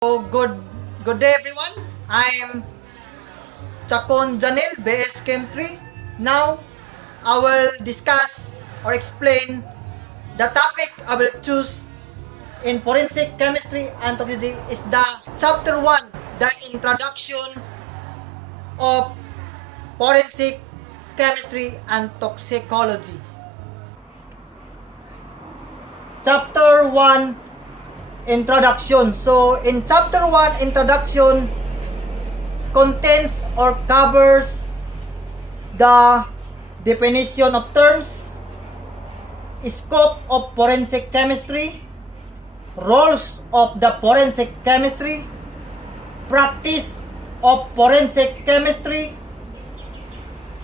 So good day everyone. I'm Chacon JANNEL BS Chem 3. Now I will discuss or explain the topic I will choose in forensic chemistry and toxicology is the chapter 1, the introduction of forensic chemistry and toxicology. Chapter 1, introduction. So in chapter 1, introduction contains or covers the definition of terms, scope of forensic chemistry, roles of the forensic chemistry, practice of forensic chemistry,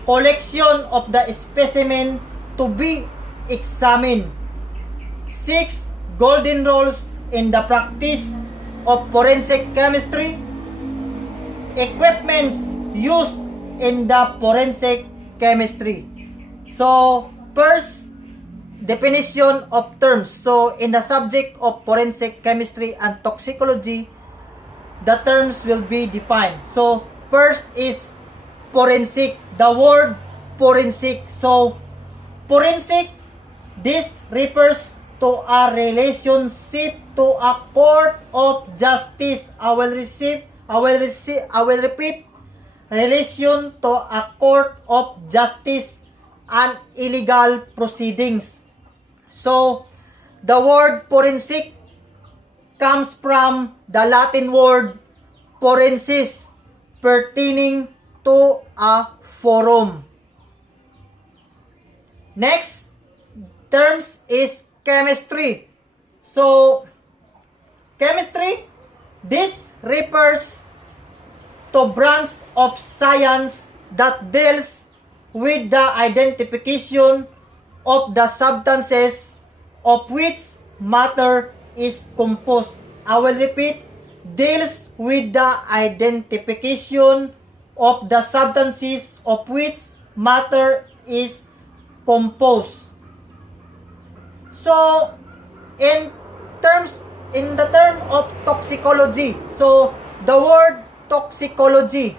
collection of the specimen to be examined, 6 golden rules in the practice of forensic chemistry, equipments used in the forensic chemistry. So, first, definition of terms. So, in the subject of forensic chemistry and toxicology, the terms will be defined. So, first is forensic. The word forensic. So, forensic, this refers to a relationship to a court of justice. I will repeat, relation to a court of justice and illegal proceedings. So, the word forensic comes from the Latin word forensis, pertaining to a forum. Next terms is chemistry. So, chemistry, this refers to branch of science that deals with the identification of the substances of which matter is composed. I will repeat, deals with the identification of the substances of which matter is composed. So, in the term of toxicology, so the word toxicology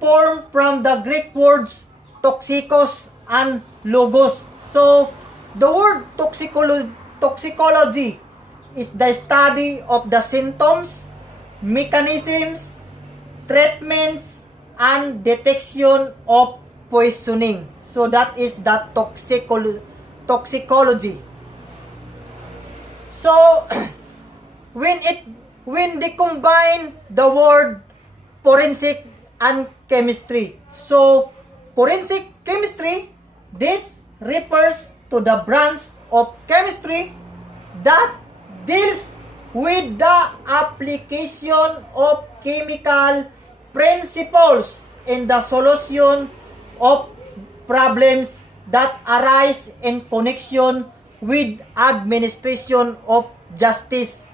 formed from the Greek words toxikos and logos. So, the word toxicology is the study of the symptoms, mechanisms, treatments, and detection of poisoning. So that is the toxicology. So when they combine the word forensic and chemistry. So forensic chemistry, this refers to the branch of chemistry that deals with the application of chemical principles in the solution of problems that arise in connection with administration of justice.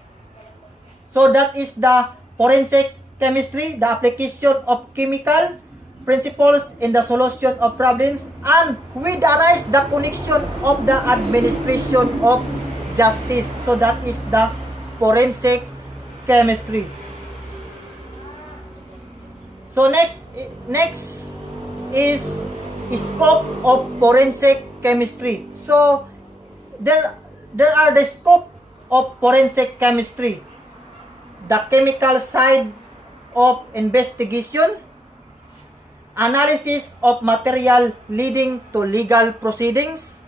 So that is the forensic chemistry, the application of chemical principles in the solution of problems and with arise the connection of the administration of justice. So that is the forensic chemistry. So next is scope of forensic chemistry. So there are the scope of forensic chemistry: the chemical side of investigation, analysis of material leading to legal proceedings.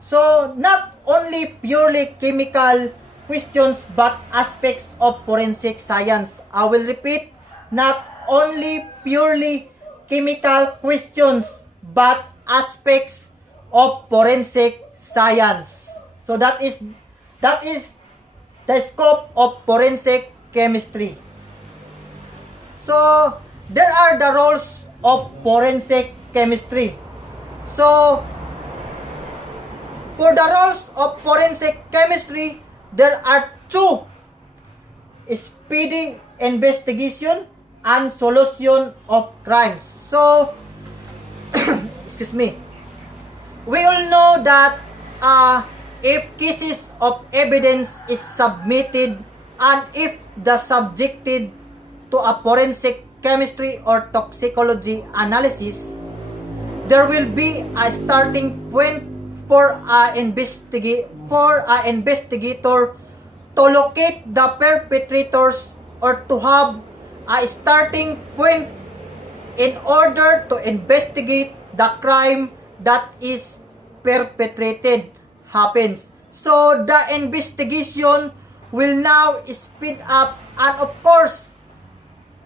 So not only purely chemical questions but aspects of forensic science. I will repeat, not only purely chemical questions but aspects of forensic science. So that is the scope of forensic chemistry. So there are the roles of forensic chemistry. So for the roles of forensic chemistry, there are 2: speedy investigation and solution of crimes. So excuse me, we all know that if cases of evidence is submitted and if the subjected to a forensic chemistry or toxicology analysis, there will be a starting point for an investigator to locate the perpetrators or to have a starting point in order to investigate the crime that is perpetrated happens. So the investigation will now speed up, and of course,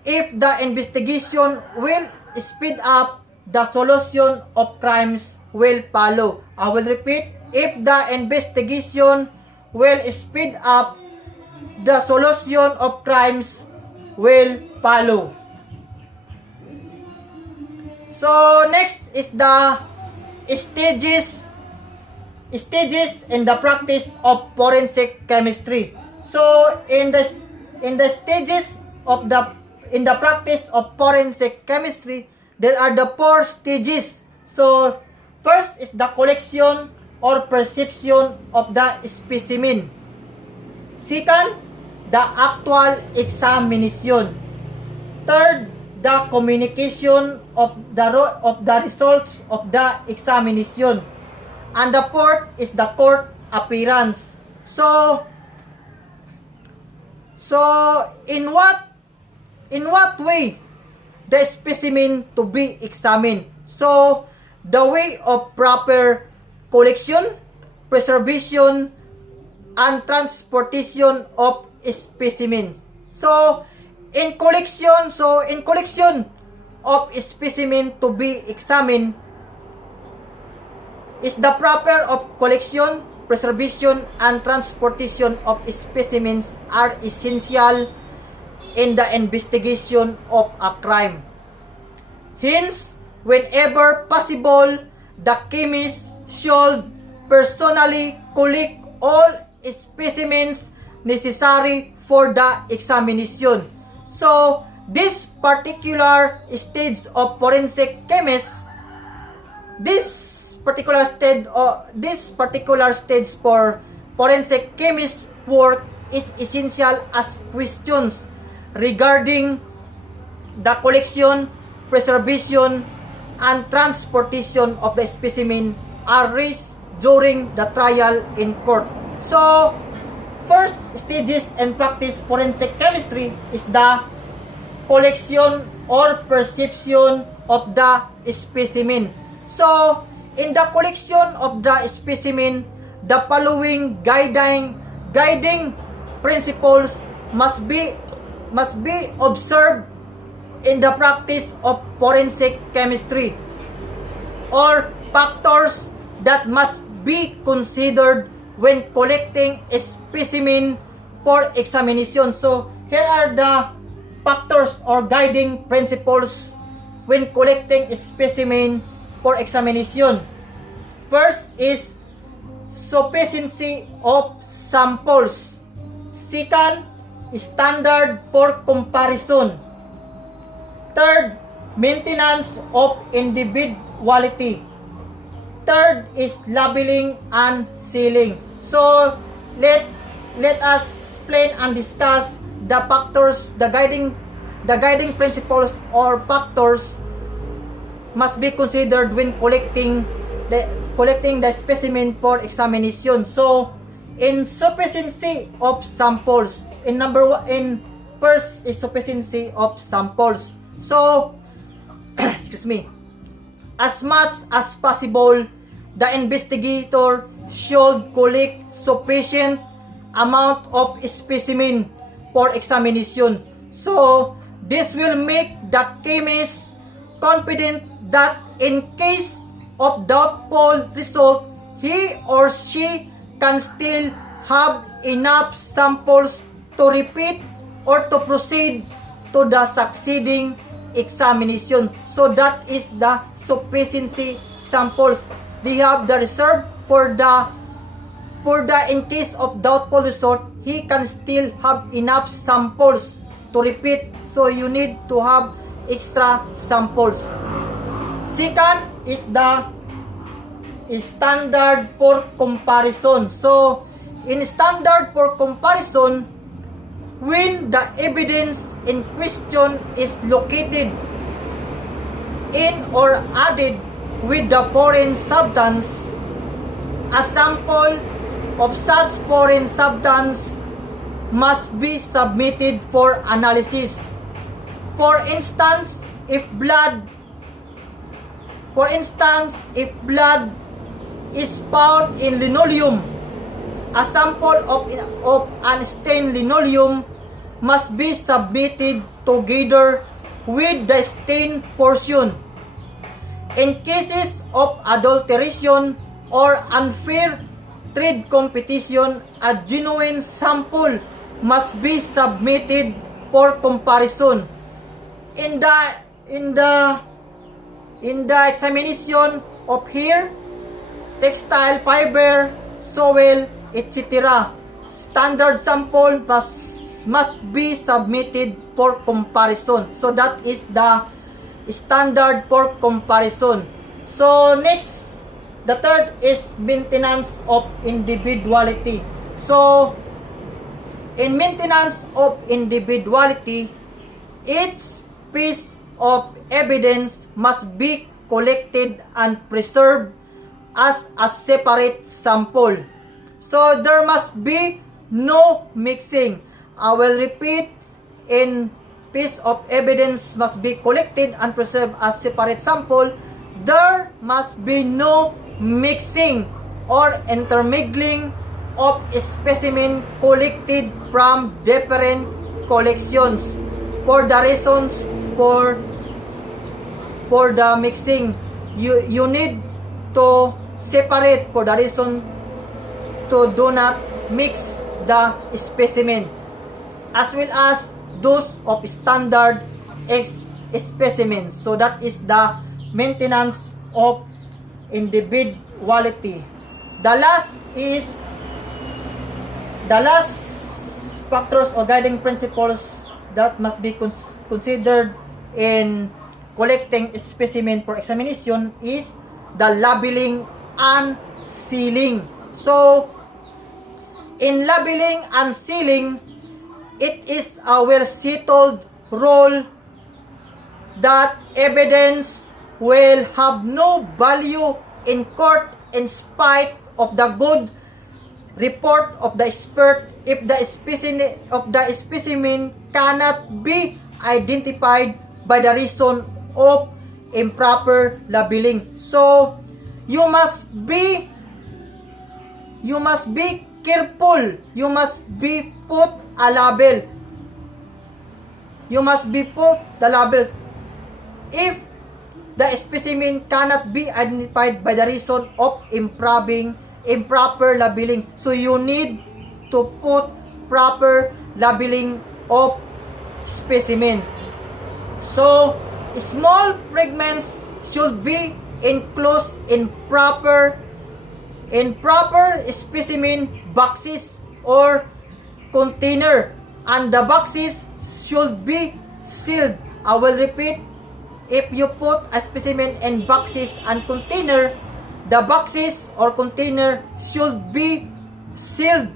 if the investigation will speed up, the solution of crimes will follow. I will repeat, if the investigation will speed up, the solution of crimes will follow. So next is the stages in the practice of forensic chemistry. So in the stages of the practice of forensic chemistry, there are the 4 stages. So first is the collection or perception of the specimen. Second, the actual examination. Third, the communication of the results of the examination. And the fourth is the court appearance. So in what way the specimen to be examined? So the way of proper collection, preservation, and transportation of specimens. So in collection of specimen to be examined is the proper of collection, preservation, and transportation of specimens are essential in the investigation of a crime. Hence, whenever possible, the chemist should personally collect all specimens necessary for the examination. So, this particular stage of forensic chemist, this particular stage for forensic chemist work is essential as questions regarding the collection, preservation, and transportation of the specimen are raised during the trial in court. So, first stages in practice forensic chemistry is the collection or perception of the specimen. So, in the collection of the specimen, the following guiding principles must be observed in the practice of forensic chemistry, or factors that must be considered when collecting a specimen for examination. So here are the factors or guiding principles when collecting a specimen for examination. First is sufficiency of samples. Second, standard for comparison. Third, maintenance of individuality. Third is labeling and sealing. So let us explain and discuss the factors, the guiding principles or factors must be considered when collecting the specimen for examination. So in sufficiency of samples, in first is sufficiency of samples. So excuse me, as much as possible, the investigator should collect sufficient amount of specimen for examination. So this will make the chemist confident that in case of doubtful result, he or she can still have enough samples to repeat or to proceed to the succeeding examination. So that is the sufficiency samples. They have the reserve for the in case of doubtful result, he can still have enough samples to repeat. So you need to have extra samples. Second is the standard for comparison. So, in standard for comparison, when the evidence in question is located in or added with the foreign substance, a sample of such foreign substance must be submitted for analysis. For instance, if blood is found in linoleum, a sample of unstained linoleum must be submitted together with the stained portion. In cases of adulteration or unfair trade competition, a genuine sample must be submitted for comparison. In the examination of hair, textile fiber, soil, etc., standard sample must be submitted for comparison. So that is the standard for comparison. So next, the third is maintenance of individuality. So in maintenance of individuality, each piece of evidence must be collected and preserved as a separate sample. So there must be no mixing. I will repeat, in piece of evidence must be collected and preserved as separate sample. There must be no mixing or intermingling of specimen collected from different collections. For the reasons for the mixing, you need to separate for the reason to do not mix the specimen, as well as those of standard specimens. So that is the maintenance of individuality. The last factors or guiding principles that must be considered in collecting specimen for examination is the labeling and sealing. So in labeling and sealing, it is a well-settled rule that evidence will have no value in court in spite of the good report of the expert if the specimen cannot be identified by the reason of improper labeling. So you must be careful. You must be put a label. You must be put the labels. If the specimen cannot be identified by the reason of improper labeling, so you need to put proper labeling of specimen. So small fragments should be enclosed in proper specimen boxes or container, and the boxes should be sealed. I will repeat, if you put a specimen in boxes and container, the boxes or container should be sealed.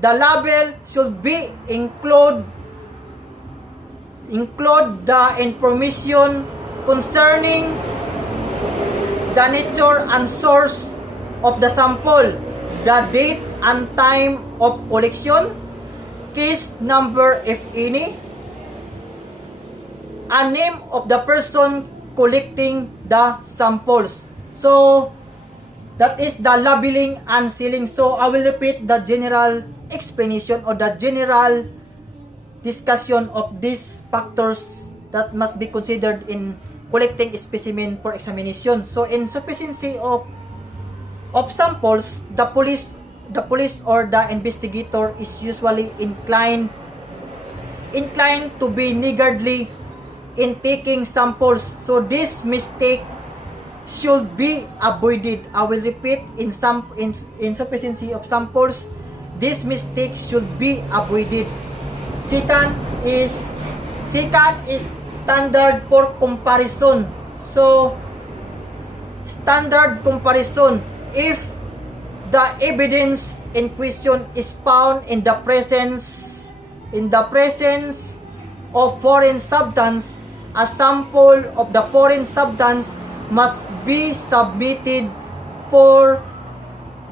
The label should be include the information concerning the nature and source of the sample, the date and time of collection, case number if any, a name of the person collecting the samples. So that is the labeling and sealing. So I will repeat the general explanation or the general discussion of these factors that must be considered in collecting specimen for examination. So insufficiency of samples, the police or the investigator is usually inclined to be niggardly in taking samples. So this mistake should be avoided. I will repeat, insufficiency of samples, this mistake should be avoided. Second is standard for comparison. So standard comparison if the evidence in question is found in the presence of foreign substance. A sample of the foreign substance must be submitted for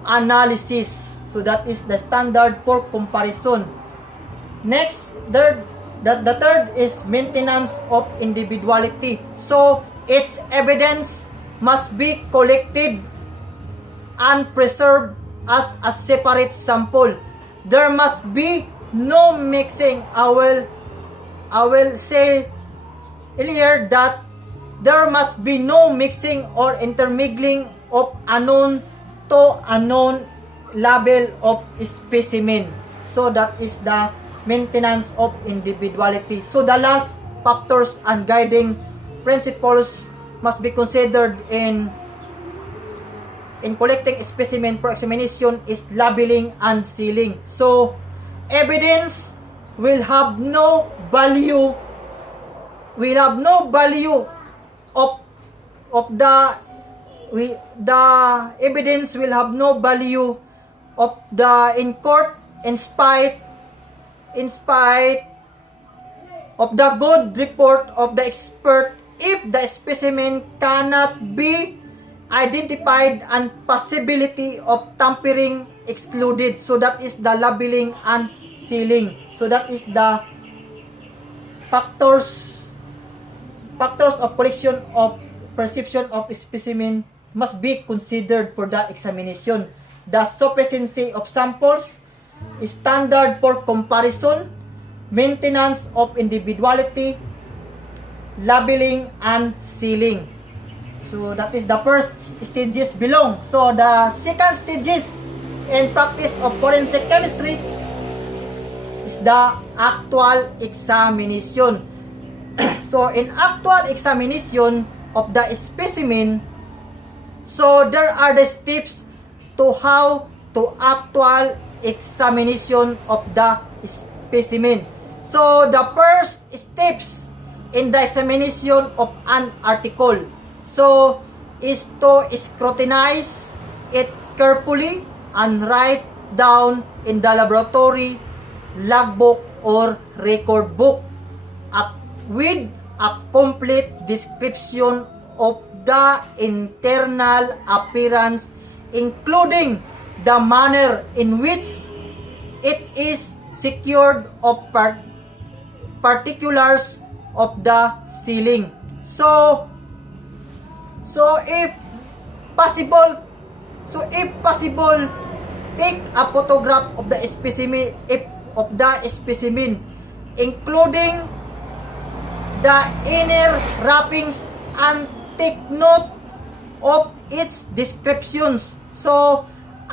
analysis. So that is the standard for comparison. Next, the third is maintenance of individuality. So its evidence must be collected and preserved as a separate sample. There must be no mixing. I will say earlier that there must be no mixing or intermingling of unknown to unknown level of specimen. So that is the maintenance of individuality. So the last factors and guiding principles must be considered in collecting specimen for examination is labeling and sealing. So evidence will have no value the evidence will have no value in court in spite of the good report of the expert if the specimen cannot be identified and possibility of tampering excluded. So that is the labeling and sealing. So that is the factors of collection of perception of specimen must be considered for the examination. The sufficiency of samples, standard for comparison, maintenance of individuality, labeling and sealing. So that is the first stages belong. So the second stages in practice of forensic chemistry is the actual examination. So in actual examination of the specimen, so there are the steps to how to actual examination of the specimen. So the first steps in the examination of an article, so is to scrutinize it carefully and write down in the laboratory logbook or record book with a complete description of the internal appearance, including the manner in which it is secured of particulars of the sealing. So if possible, take a photograph of the specimen, including the inner wrappings, and take note of its descriptions. So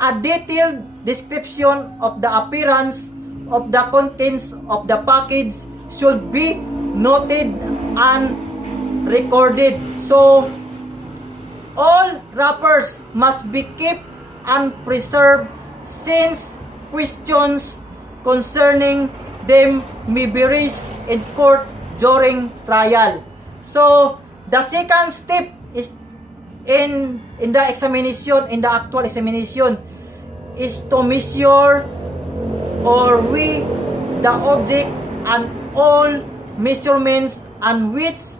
a detailed description of the appearance of the contents of the package should be noted and recorded. So all wrappers must be kept and preserved, since questions concerning them may be raised in court during trial. So the second step is in the examination, in the actual examination, is to measure or weigh the object, and all measurements and weights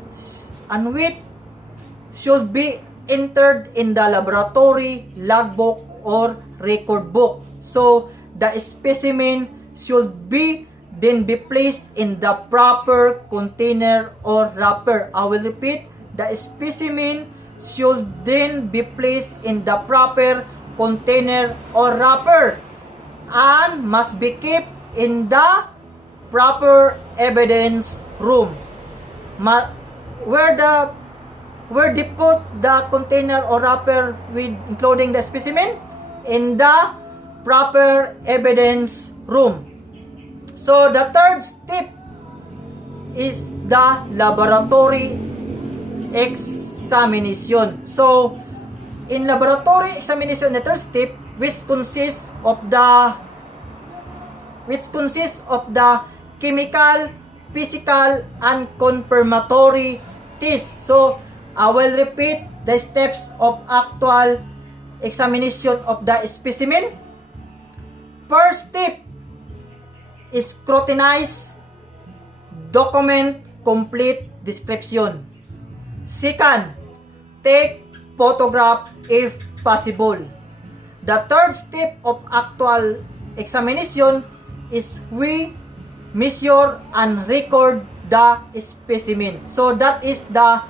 should be entered in the laboratory logbook or record book. So the specimen should be then be placed in the proper container or wrapper. I will repeat, the specimen should then be placed in the proper container or wrapper and must be kept in the proper evidence room. Where they put the container or wrapper with including the specimen? In the proper evidence room. So the third step is the laboratory examination. So in laboratory examination, the third step, which consists of the chemical, physical, and confirmatory tests. So I will repeat the steps of actual examination of the specimen. First step is scrutinize, document complete description. Second, take photograph if possible. The third step of actual examination is we measure and record the specimen. So that is the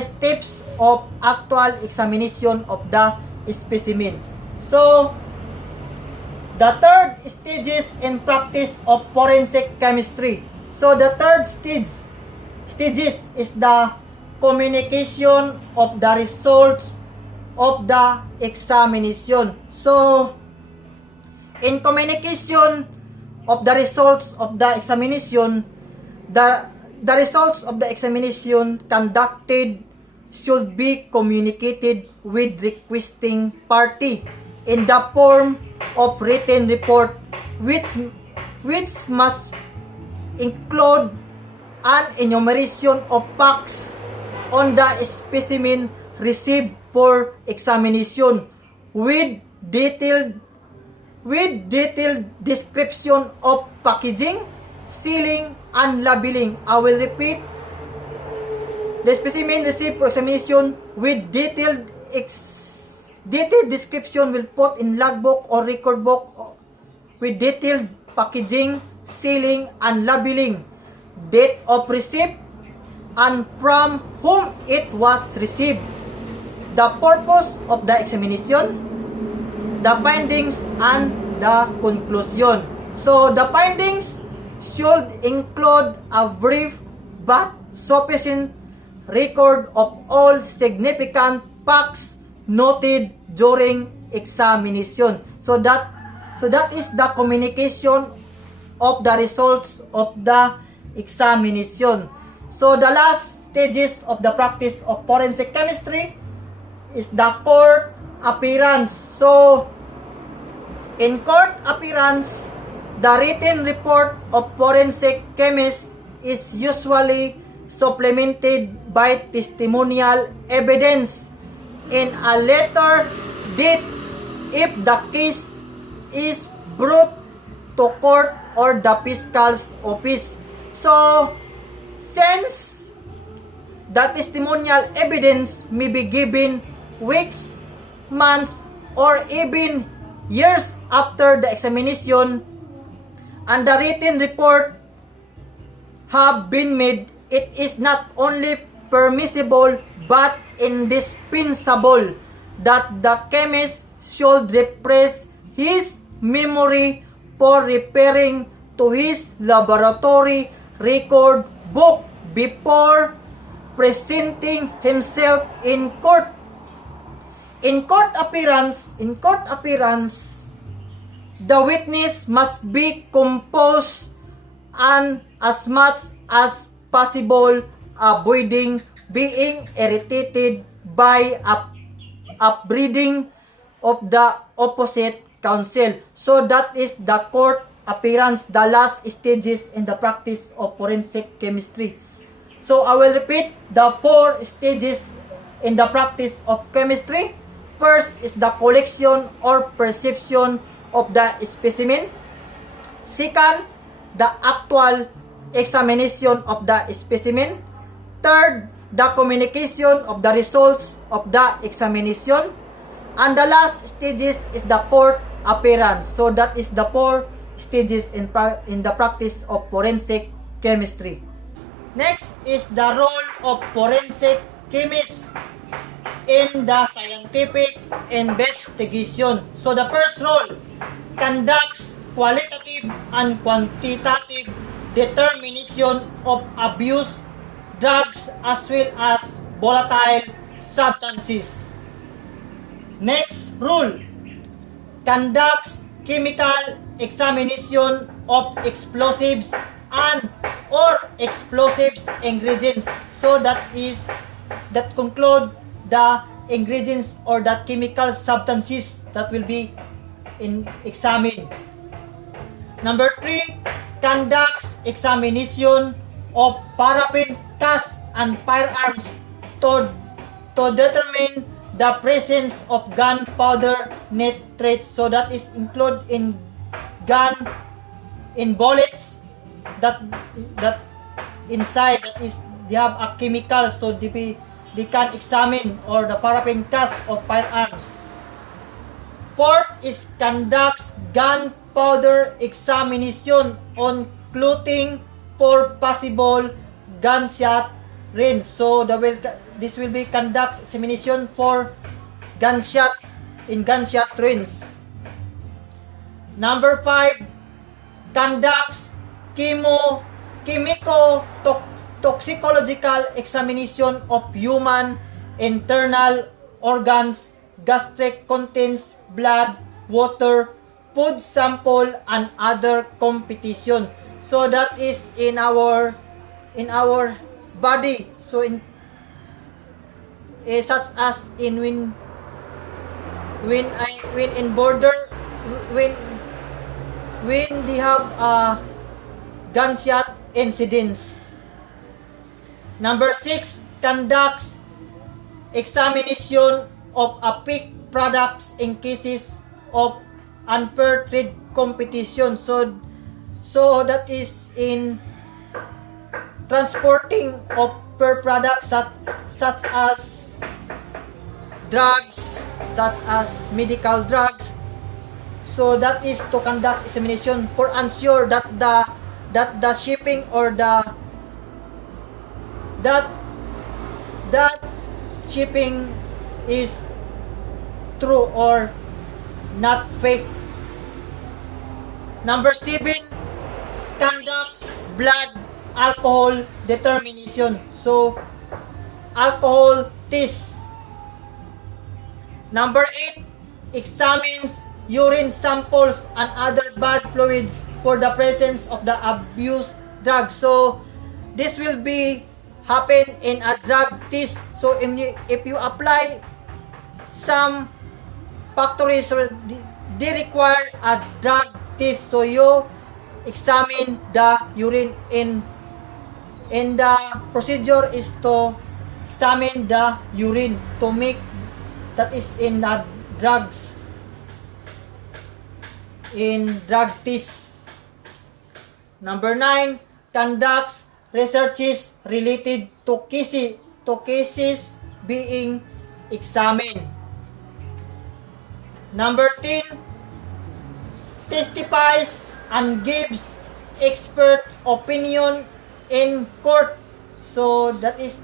steps of actual examination of the specimen. So the third stages in practice of forensic chemistry. So the third stages is the communication of the results of the examination. So in communication of the results of the examination, the results of the examination conducted should be communicated with requesting party in the form of written report, which must include an enumeration of facts on the specimen received for examination with detailed description of packaging, sealing, and labeling. I will repeat. The specimen received for examination with detailed description will put in logbook or record book with detailed packaging, sealing, and labeling, date of receipt, and from whom it was received, the purpose of the examination, the findings, and the conclusion. So the findings should include a brief but sufficient record of all significant facts noted during examination. So that is the communication of the results of the examination. So the last stages of the practice of forensic chemistry is the court appearance. So in court appearance, the written report of forensic chemist is usually supplemented by testimonial evidence in a later date if the case is brought to court or the fiscal's office. So, since the testimonial evidence may be given weeks, months, or even years after the examination, and the written report have been made, it is not only permissible but indispensable that the chemist should refresh his memory for referring to his laboratory record book before presenting himself in court. In court appearance, the witness must be composed and as much as possible avoiding being irritated by upbraiding of the opposite counsel. So that is the court appearance, the last stages in the practice of forensic chemistry. So I will repeat the 4 stages in the practice of chemistry. First is the collection or perception of the specimen. Second, the actual examination of the specimen. Third, the communication of the results of the examination. And the last stages is the court appearance. So that is the 4 stages in the practice of forensic chemistry. Next is the role of forensic chemist in the scientific investigation. So the first role conducts qualitative and quantitative determination of abuse drugs as well as volatile substances. Next rule conducts chemical examination of explosives and or explosives ingredients. So that conclude the ingredients or the chemical substances that will be examined. Number 3, conducts examination of paraffin, gas, and firearms to to determine the presence of gunpowder nitrate. So that is included in gun in bullets that inside, that is they have a chemical, so they can examine or the paraffin cast of firearms. Fourth is conducts gunpowder examination on clothing for possible gunshot range. So this will be conducts examination for gunshot range. Number 5, conducts toxicological examination of human internal organs, gastric contents, blood, water, food sample, and other competition. So that is in our body. So such as in when in border, when they have gunshot incidents. Number 6, conducts examination of APIC products in cases of unfair trade competition. So that is in transporting of per products such as drugs, such as medical drugs. So that is to conduct examination for ensure that the shipping or that shipping is true or not fake. Number 7, conducts blood alcohol determination. So alcohol test. Number 8, examines urine samples and other blood fluids for the presence of the abused drug. So this will be happen in a drug test. So if you apply some factories, they require a drug test. So you examine the urine in the procedure is to examine the urine to make that is in the drugs, in drug test. Number 9, conducts researches related to cases being examined. Number 10, testifies and gives expert opinion in court. So that is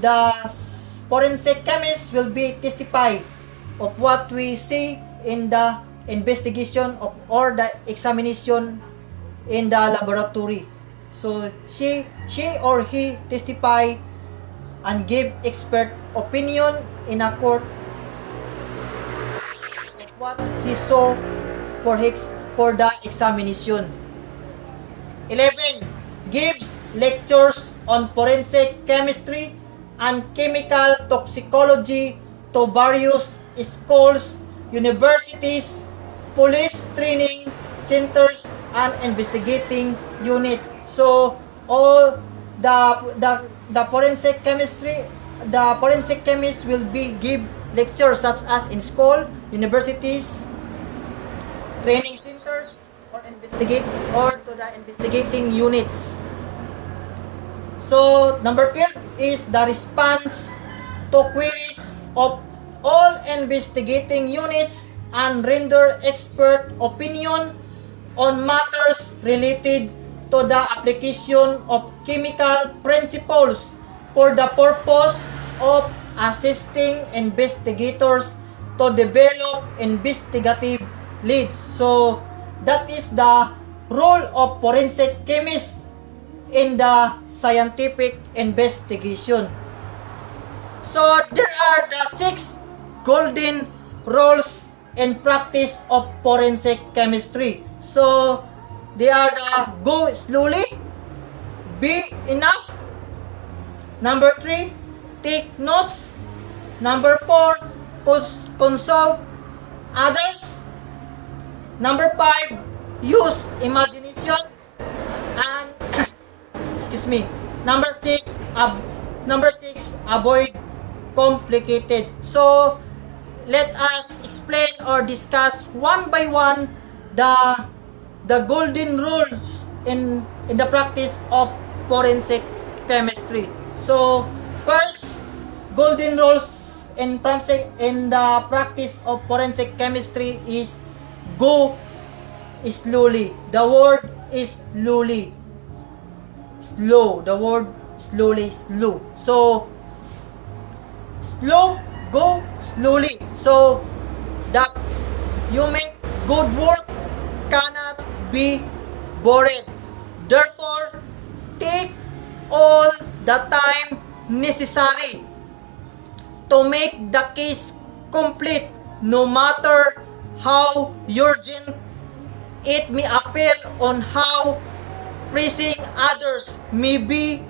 the forensic chemist will be testify of what we see in the investigation of or the examination in the laboratory. So she or he testify and give expert opinion in a court of what he saw for the examination. 11, gives lectures on forensic chemistry and chemical toxicology to various schools, universities, police training centers, and investigating units. So all the forensic chemistry, the forensic chemists will be give lectures such as in school, universities, training centers, or to the investigating units. So number 12 is the response to queries of all investigating units and render expert opinion on matters related to the application of chemical principles for the purpose of assisting investigators to develop investigative leads. So that is the role of forensic chemists in the scientific investigation. So there are the 6 golden rules in practice of forensic chemistry. So they are the go slowly, be enough. Number 3, take notes. Number 4, consult others. Number 5, use imagination. And excuse me. Number 6, avoid complicated. So let us explain or discuss one by one the golden rules in the practice of forensic chemistry. So first, golden rules in the practice of forensic chemistry is go slowly. The word is slowly. Slow. The word slowly, slow. So slow, go slowly. So that you make good work cannot be bored. Therefore, take all the time necessary to make the case complete, no matter how urgent it may appear on how praising others may be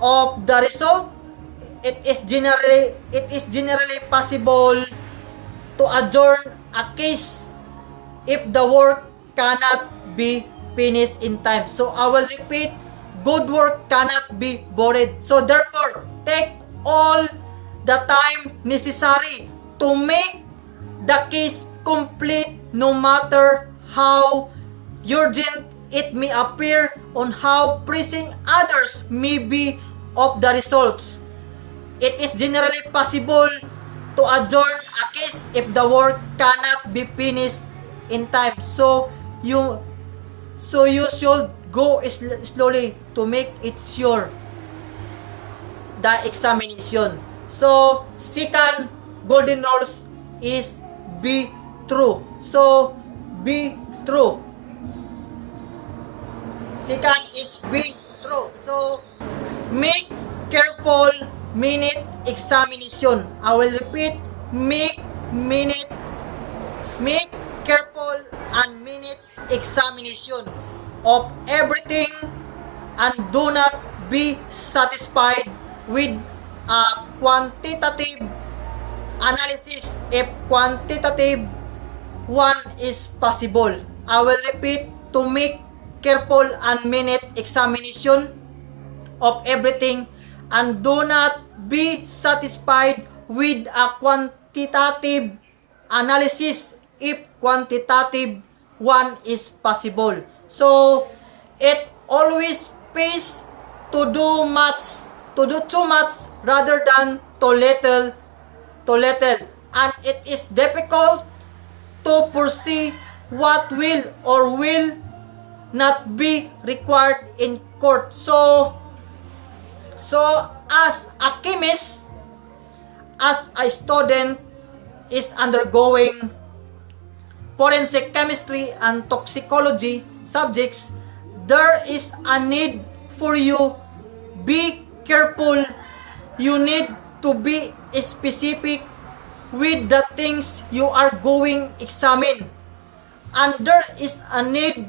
of the result. It is generally possible to adjourn a case if the work cannot be finished in time. So I will repeat, good work cannot be bored. So therefore, take all the time necessary to make the case complete, no matter how urgent it may appear on how pressing others may be of the results. It is generally possible to adjourn a case if the work cannot be finished in time. So you should go slowly to make it sure the examination. So second golden rules is be true. So be true. Second is be true. So make careful minute examination. I will repeat, make careful and minute examination of everything, and do not be satisfied with a quantitative analysis if quantitative one is possible. I will repeat, to make careful and minute examination of everything, and do not be satisfied with a quantitative analysis if quantitative one is possible. So it always pays to do too much rather than too little, and it is difficult to foresee what will or will not be required in court. So as a chemist, as a student is undergoing forensic chemistry and toxicology subjects, there is a need for you be careful. You need to be specific with the things you are going examine, and there is a need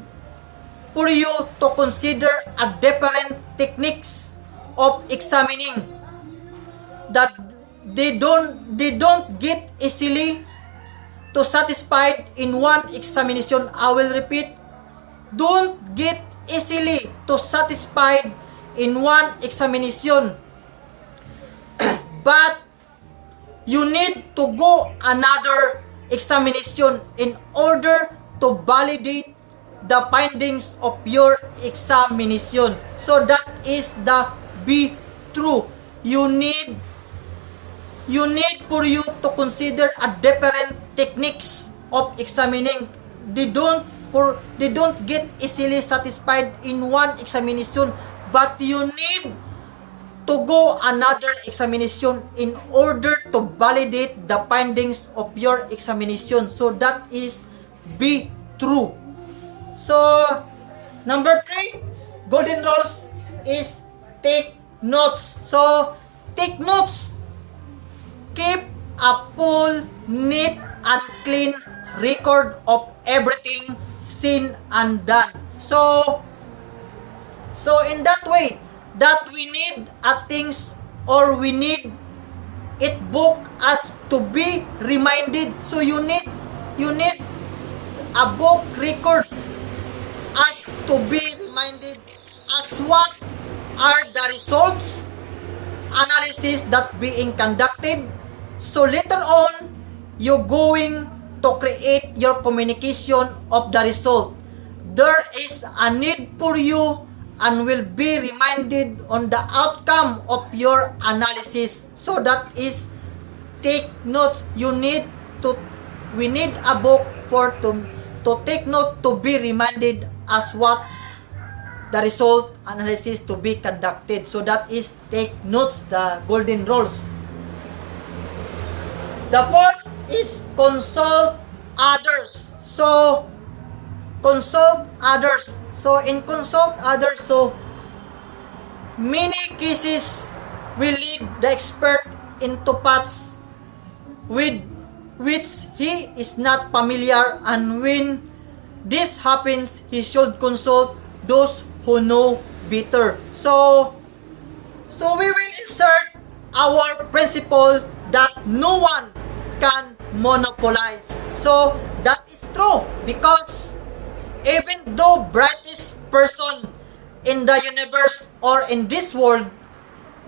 for you to consider a different techniques of examining that they don't get easily to satisfied in one examination. I will repeat, don't get easily to satisfied in one examination, but you need to go another examination in order to validate the findings of your examination. So that is the be true. You need for you to consider a different techniques of examining. They don't get easily satisfied in one examination, but you need to go another examination in order to validate the findings of your examination. So that is be true. So number 3 golden rules is take notes. So take notes. Keep a full, neat and clean record of everything seen and done. So in that way that we need a things, or we need it book as to be reminded. So you need a book record as to be reminded as what are the results analysis that being conducted. So later on, you're going to create your communication of the result. There is a need for you and will be reminded on the outcome of your analysis. So that is take notes. We need a book to take note, to be reminded as what the result analysis to be conducted. So that is take notes, the golden rules. The fourth is consult others. So consult others. So in consult others, so many cases will lead the expert into paths with which he is not familiar, and when this happens, he should consult those who know better. So we will insert our principle that no one can monopolize. So that is true, because even though brightest person in the universe or in this world,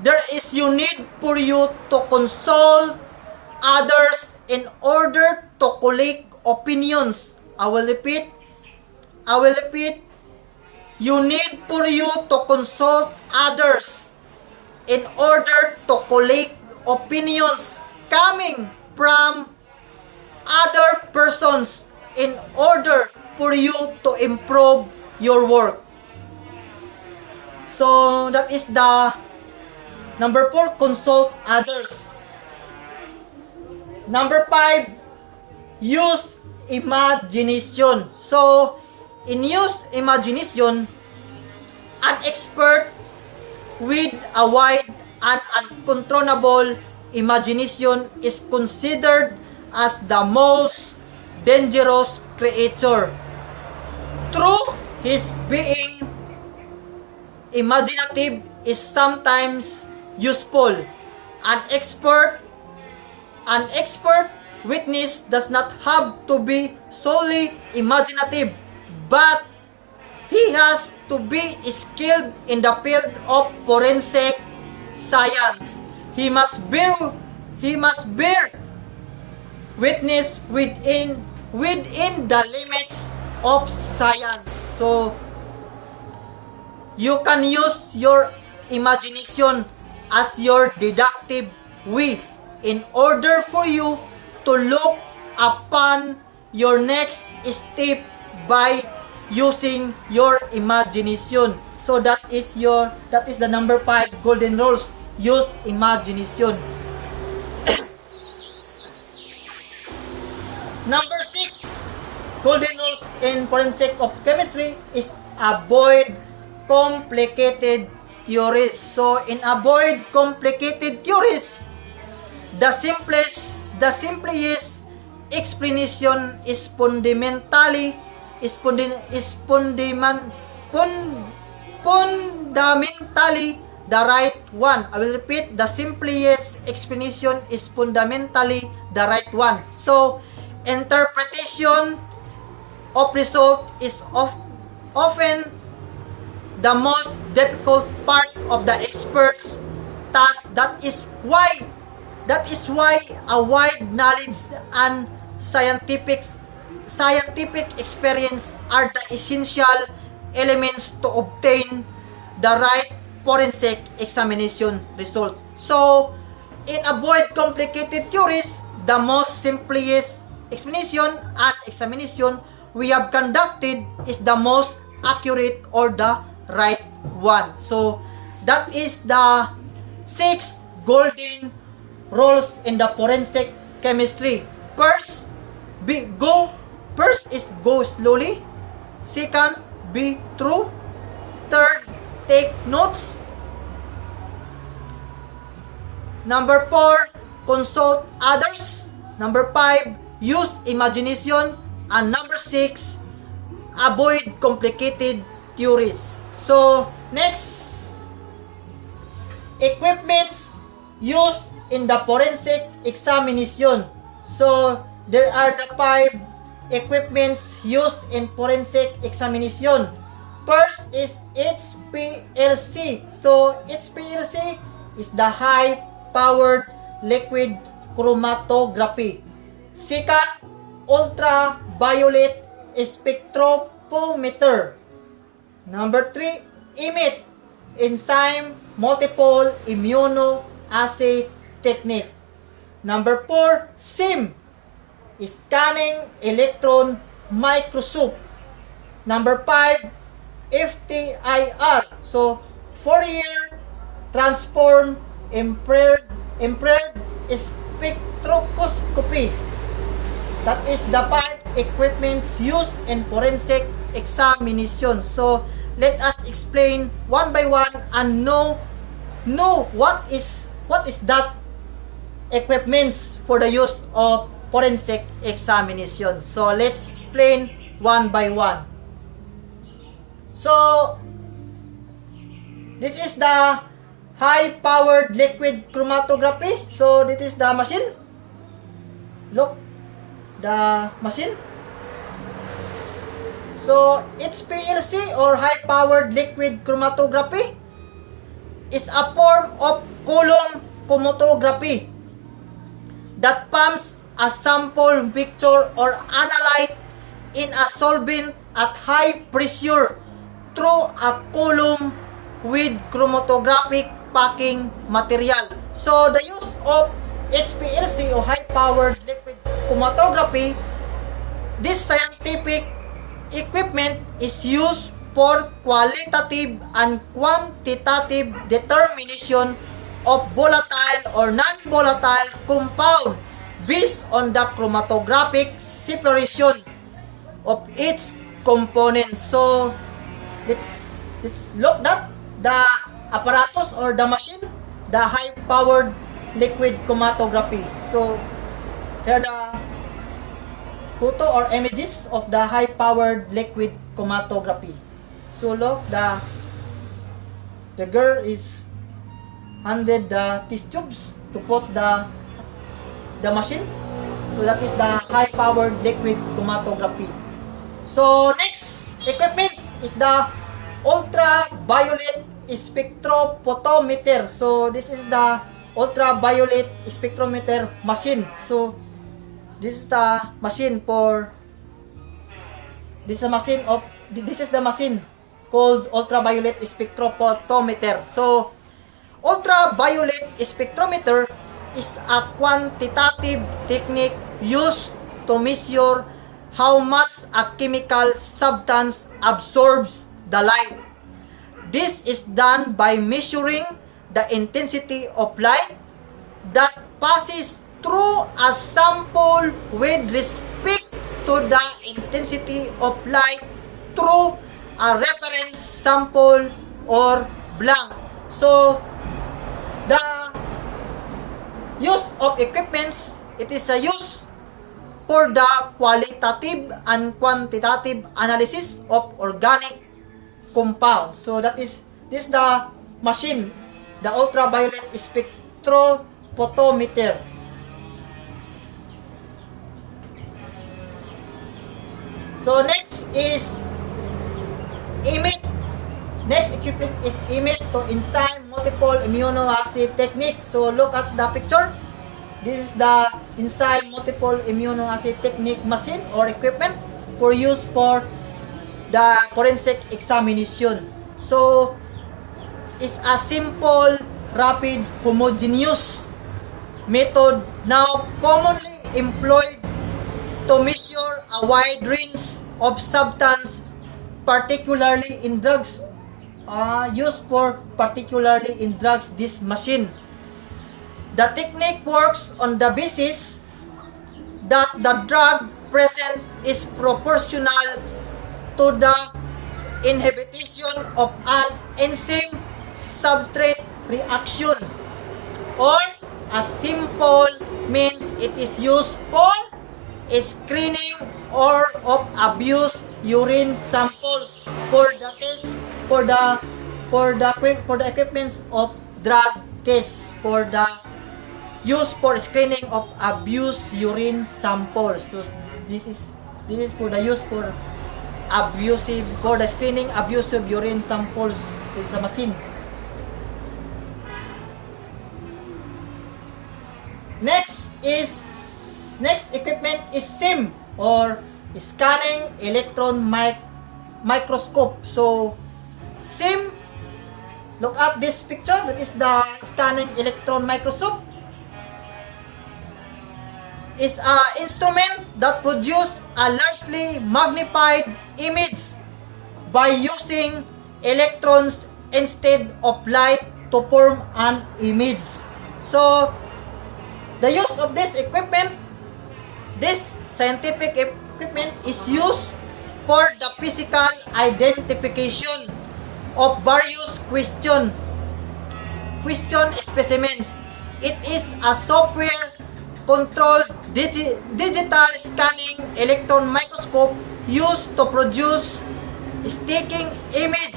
there is you need for you to consult others in order to collect opinions. I will repeat. You need for you to consult others in order to collect opinions coming from other persons in order for you to improve your work. So that is the number 4, consult others. Number 5, use imagination. So in use imagination, an expert with a wide and uncontrollable imagination is considered as the most dangerous creature. Through his being imaginative is sometimes useful. An expert witness does not have to be solely imaginative, but he has to be skilled in the field of forensic science. He must bear witness within the limits of science. So you can use your imagination as your deductive way in order for you to look upon your next step by using your imagination. So that is the number 5 golden rules. Use imagination. Number 6 golden rules in forensic of chemistry is avoid complicated theories. So in avoid complicated theories, the simplest explanation is fundamentally the right one. I will repeat, the simplest explanation is fundamentally the right one. So interpretation of result is often the most difficult part of the expert's task. That is why a wide knowledge and scientific experience are the essential elements to obtain the right forensic examination results. So in avoid complicated theories, the most simplest explanation and examination we have conducted is the most accurate or the right one. So that is the 6 golden rules in the forensic chemistry. First is go slowly. Second, be true. Third, take notes. Number 4, consult others. Number 5, use imagination. And number 6, avoid complicated theories. So next, equipments used in the forensic examination. So there are the 5 equipments used in forensic examination. First is HPLC. So HPLC is the high-powered liquid chromatography. Second, ultraviolet spectrophometer. Number 3, EMIT, enzyme multiple immunoassay technique. Number 4, SIM, scanning electron microscope. Number 5, FTIR, so Fourier transform infrared spectroscopy. That is the 5 equipment used in forensic examination. So let us explain one by one and know what is that equipments for the use of forensic examination. So let's explain one by one. So this is the high-powered liquid chromatography. So this is the machine. Look, the machine. So HPLC or high-powered liquid chromatography is a form of column chromatography that pumps a sample picture or analyte in a solvent at high pressure through a column with chromatographic packing material. So the use of HPLC or high-powered liquid chromatography, this scientific equipment is used for qualitative and quantitative determination of volatile or non-volatile compound based on the chromatographic separation of its components. So let's look at the apparatus or the machine, the high-powered liquid chromatography. So here are the photo or images of the high-powered liquid chromatography. So look, the girl is handed the test tubes to put the machine. So that is the high-powered liquid chromatography. So next equipment is the ultraviolet spectrophotometer. So this is the ultraviolet spectrometer machine. So this is the machine for this is the machine called ultraviolet spectrophotometer. So ultraviolet spectrometer is a quantitative technique used to measure how much a chemical substance absorbs the light. This is done by measuring the intensity of light that passes through a sample with respect to the intensity of light through a reference sample or blank. So the use of equipments, it is a use for the qualitative and quantitative analysis of organic compounds. So that is this the machine, the ultraviolet spectrophotometer. So next is EMIT. Next equipment is EMIT to enzyme multiple immunoassay technique. So look at the picture. This is the enzyme multiple immunoassay technique machine or equipment for use for the forensic examination. So it's a simple, rapid, homogeneous method now commonly employed to measure a wide range of substance, particularly in drugs. Used for particularly in drugs, this machine. The technique works on the basis that the drug present is proportional to the inhibition of an enzyme substrate reaction, or as simple means it is used for screening or of abuse urine samples for the test for the equipments of drug tests for the use for screening of abuse urine samples. So this is for the use for the screening abusive urine samples. It's a machine. Next equipment is SIM, or scanning electron microscope. So SIM, look at this picture. That is the scanning electron microscope. Is an instrument that produces a largely magnified image by using electrons instead of light to form an image. So the use of this scientific equipment is used for the physical identification of various question specimens. It is a software controlled digital scanning electron microscope used to produce staking image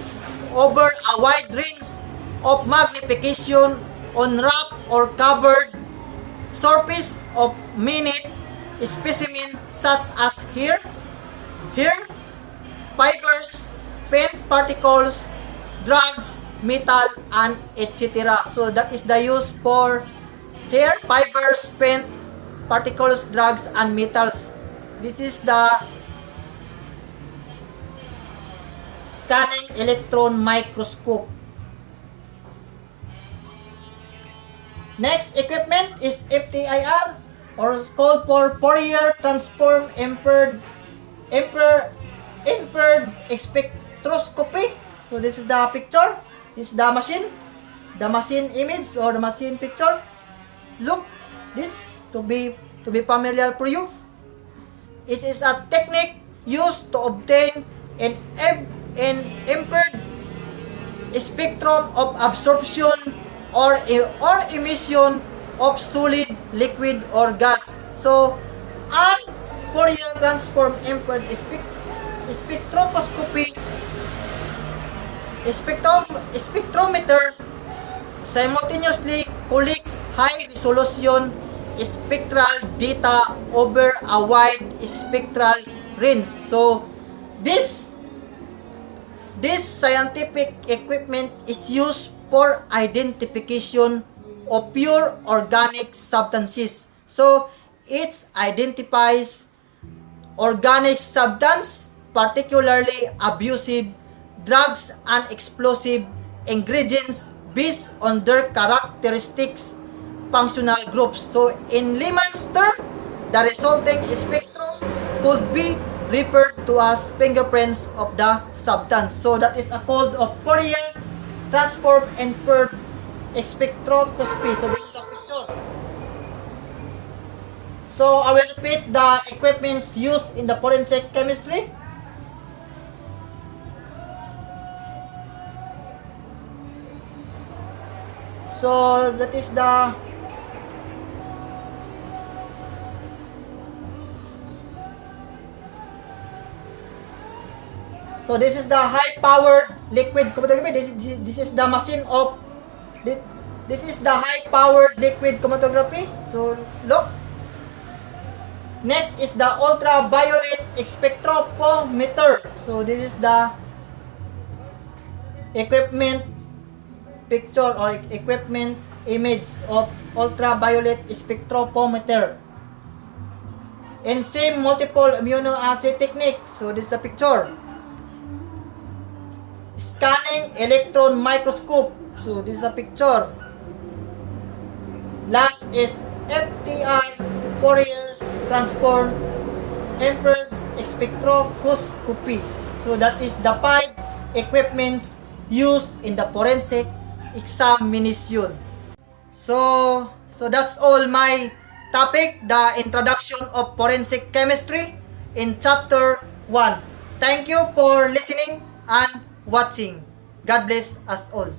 over a wide range of magnification on rough or covered surface of minute specimen, such as here, fibers, paint particles, drugs, metal, and etc. So that is the use for here, fibers, paint particles, drugs, and metals. This is the scanning electron microscope. Next equipment is FTIR, or called for Fourier transform infrared spectroscopy. So this is the picture. This is the machine image, or the machine picture. Look, this to be familiar for you. This is a technique used to obtain an infrared spectrum of absorption or emission of solid, liquid, or gas. So, an Fourier transform infrared spectrometer simultaneously collects high resolution spectral data over a wide spectral range. So this scientific equipment is used for identification of pure organic substances. So it identifies organic substance, particularly abusive drugs and explosive ingredients, based on their characteristics functional groups. So in layman's term, the resulting spectrum could be referred to as fingerprints of the substance. So that is a called of Fourier transform infrared spectroscopy. So this is the picture. So I will repeat the equipments used in the forensic chemistry. So that is the this is the high powered liquid chromatography. This is the machine of this is the high powered liquid chromatography. So look. Next is the ultraviolet spectrophometer. So this is the equipment picture or equipment image of ultraviolet spectrophometer. Enzyme multiple amino acid technique. So this is the picture. Scanning electron microscope. So this is a picture. Last is FTR, Fourier transform infrared spectroscopy. So that is the 5 equipments used in the forensic examination. So that's all my topic, the introduction of forensic chemistry in chapter 1. Thank you for listening and watching. God bless us all.